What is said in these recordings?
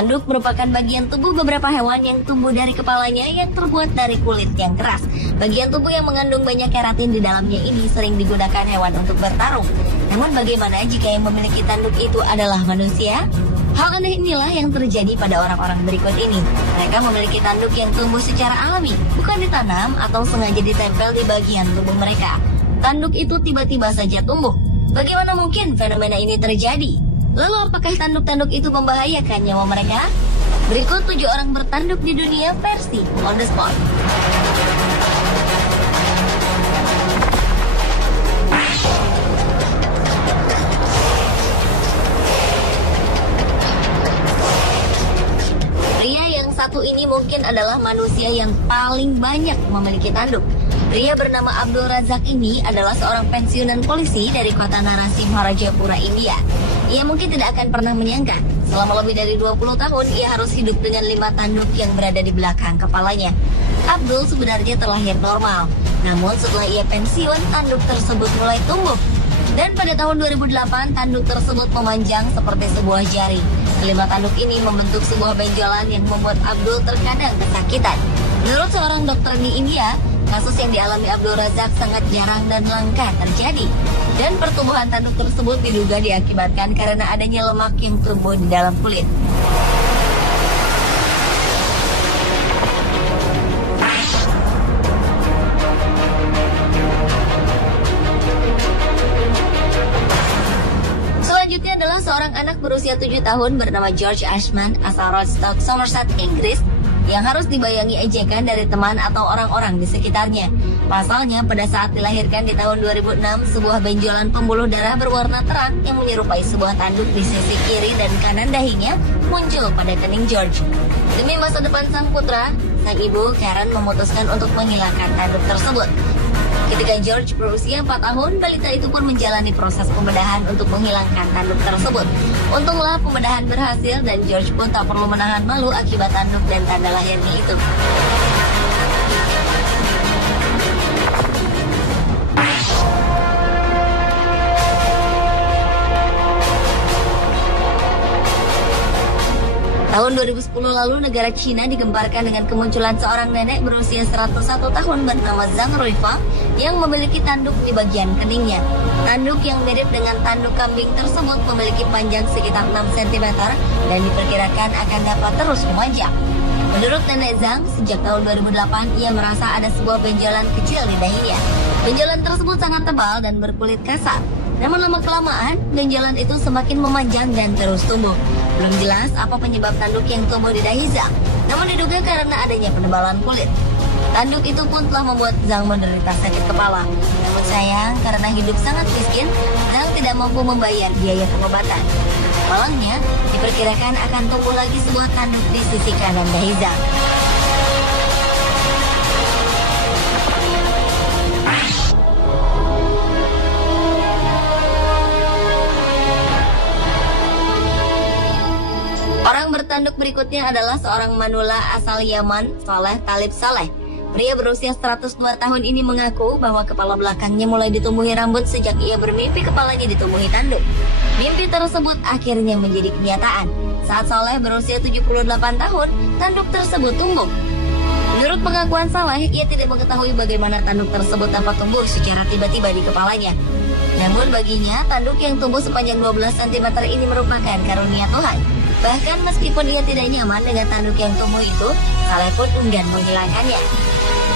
Tanduk merupakan bagian tubuh beberapa hewan yang tumbuh dari kepalanya yang terbuat dari kulit yang keras. Bagian tubuh yang mengandung banyak keratin di dalamnya ini sering digunakan hewan untuk bertarung. Namun bagaimana jika yang memiliki tanduk itu adalah manusia? Hal aneh inilah yang terjadi pada orang-orang berikut ini. Mereka memiliki tanduk yang tumbuh secara alami, bukan ditanam atau sengaja ditempel di bagian tubuh mereka. Tanduk itu tiba-tiba saja tumbuh. Bagaimana mungkin fenomena ini terjadi? Lalu apakah tanduk-tanduk itu membahayakan nyawa mereka? Berikut 7 orang bertanduk di dunia versi on the spot. Pria yang satu ini mungkin adalah manusia yang paling banyak memiliki tanduk. Pria bernama Abdul Razak ini adalah seorang pensiunan polisi dari kota Narasimharajapura, India. Ia mungkin tidak akan pernah menyangka, selama lebih dari 20 tahun ia harus hidup dengan 5 tanduk yang berada di belakang kepalanya. Abdul sebenarnya terlahir normal, namun setelah ia pensiun, tanduk tersebut mulai tumbuh. Dan pada tahun 2008, tanduk tersebut memanjang seperti sebuah jari. Kelima tanduk ini membentuk sebuah benjolan yang membuat Abdul terkadang kesakitan. Menurut seorang dokter di India, kasus yang dialami Abdul Razak sangat jarang dan langka terjadi. Dan pertumbuhan tanduk tersebut diduga diakibatkan karena adanya lemak yang tumbuh di dalam kulit. Selanjutnya adalah seorang anak berusia 7 tahun bernama George Ashman asal Rostock, Somerset, Inggris, yang harus dibayangi ejekan dari teman atau orang-orang di sekitarnya. Pasalnya, pada saat dilahirkan di tahun 2006, sebuah benjolan pembuluh darah berwarna terang yang menyerupai sebuah tanduk di sisi kiri dan kanan dahinya muncul pada kening George. Demi masa depan sang putra, sang ibu Karen memutuskan untuk menghilangkan tanduk tersebut. Ketika George berusia 4 tahun, balita itu pun menjalani proses pembedahan untuk menghilangkan tanduk tersebut. Untunglah pembedahan berhasil dan George pun tak perlu menahan malu akibat tanduk dan tanda lahirnya itu. Tahun 2010 lalu, negara Cina digemparkan dengan kemunculan seorang nenek berusia 101 tahun bernama Zhang Ruifang yang memiliki tanduk di bagian keningnya. Tanduk yang mirip dengan tanduk kambing tersebut memiliki panjang sekitar 6 cm dan diperkirakan akan dapat terus memanjang. Menurut nenek Zhang, sejak tahun 2008 ia merasa ada sebuah benjolan kecil di dahinya. Benjolan tersebut sangat tebal dan berkulit kasar. Namun lama-kelamaan, benjolan itu semakin memanjang dan terus tumbuh. Belum jelas apa penyebab tanduk yang tumbuh di dahi Zhang, namun diduga karena adanya penebalan kulit. Tanduk itu pun telah membuat Zhang menderita sakit kepala. Namun sayang, karena hidup sangat miskin, Zhang tidak mampu membayar biaya pengobatan. Malangnya, diperkirakan akan tumbuh lagi sebuah tanduk di sisi kanan dahi Zhang. Orang bertanduk berikutnya adalah seorang manula asal Yaman, Saleh Talib Saleh. Pria berusia 102 tahun ini mengaku bahwa kepala belakangnya mulai ditumbuhi rambut sejak ia bermimpi kepalanya ditumbuhi tanduk. Mimpi tersebut akhirnya menjadi kenyataan. Saat Saleh berusia 78 tahun, tanduk tersebut tumbuh. Menurut pengakuan Saleh, ia tidak mengetahui bagaimana tanduk tersebut dapat tumbuh secara tiba-tiba di kepalanya. Namun baginya, tanduk yang tumbuh sepanjang 12 cm ini merupakan karunia Tuhan. Bahkan meskipun ia tidak nyaman dengan tanduk yang tumbuh itu, Saleh pun enggan menghilangkannya.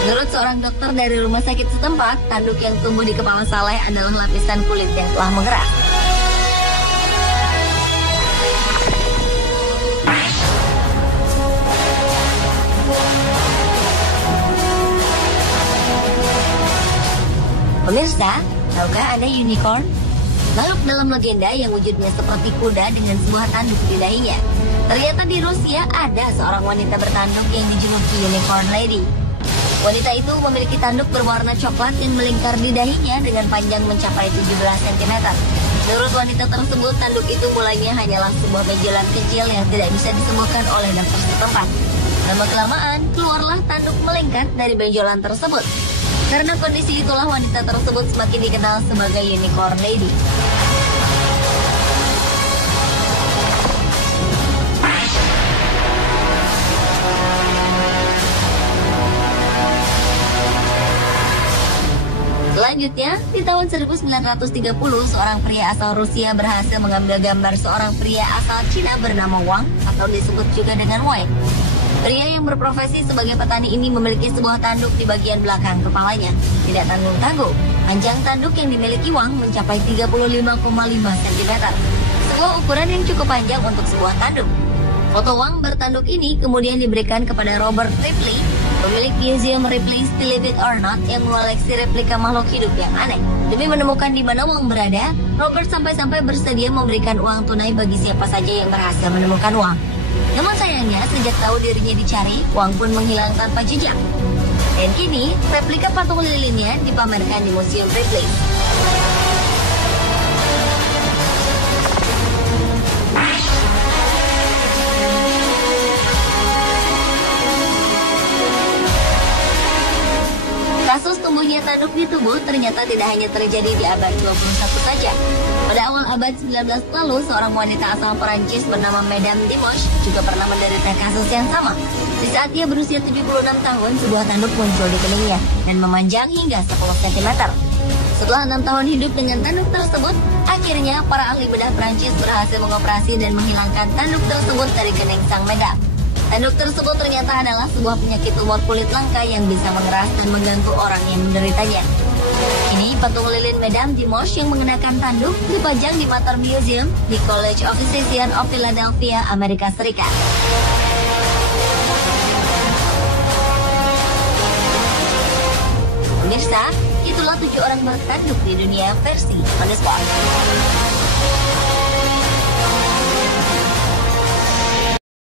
Menurut seorang dokter dari rumah sakit setempat, tanduk yang tumbuh di kepala Saleh adalah lapisan kulit yang telah mengeras. Pemirsa, tahukah Anda unicorn? Makhluk dalam legenda yang wujudnya seperti kuda dengan sebuah tanduk di dahinya. Ternyata di Rusia ada seorang wanita bertanduk yang dijuluki Unicorn Lady. Wanita itu memiliki tanduk berwarna coklat yang melingkar di dahinya dengan panjang mencapai 17 cm. Menurut wanita tersebut, tanduk itu mulanya hanyalah sebuah benjolan kecil yang tidak bisa disembuhkan oleh dokter setempat. Lama-kelamaan, keluarlah tanduk melingkar dari benjolan tersebut. Karena kondisi itulah wanita tersebut semakin dikenal sebagai Unicorn Lady. Selanjutnya, di tahun 1930, seorang pria asal Rusia berhasil mengambil gambar seorang pria asal Cina bernama Wang atau disebut juga dengan Wei. Pria yang berprofesi sebagai petani ini memiliki sebuah tanduk di bagian belakang kepalanya. Tidak tanggung-tanggung, panjang tanduk yang dimiliki Wang mencapai 35,5 cm. Sebuah ukuran yang cukup panjang untuk sebuah tanduk. Foto Wang bertanduk ini kemudian diberikan kepada Robert Ripley, pemilik Museum Ripley's Believe It or Not yang mengoleksi replika makhluk hidup yang aneh. Demi menemukan di mana Wang berada, Robert sampai-sampai bersedia memberikan uang tunai bagi siapa saja yang berhasil menemukan Wang. Namun sayangnya, sejak tahu dirinya dicari, Wang pun menghilang tanpa jejak. Dan kini, replika patung lilinnya dipamerkan di Museum Ripley. Kasus tumbuhnya tanduk di tubuh ternyata tidak hanya terjadi di abad 21 saja. Pada awal abad 19 lalu, seorang wanita asal Perancis bernama Madame Dimanche juga pernah menderita kasus yang sama. Di saat ia berusia 76 tahun, sebuah tanduk muncul di keningnya dan memanjang hingga 10 cm. Setelah 6 tahun hidup dengan tanduk tersebut, akhirnya para ahli bedah Perancis berhasil mengoperasi dan menghilangkan tanduk tersebut dari kening sang Madame. Tanduk tersebut ternyata adalah sebuah penyakit tumor kulit langka yang bisa mengeras dan mengganggu orang yang menderitanya. Kini, patung lilin Madame Dimanche yang mengenakan tanduk dipajang di Mater Museum di College of Physicians of Philadelphia, Amerika Serikat. Pemirsa, itulah 7 orang bertanduk di dunia versi On The Spot.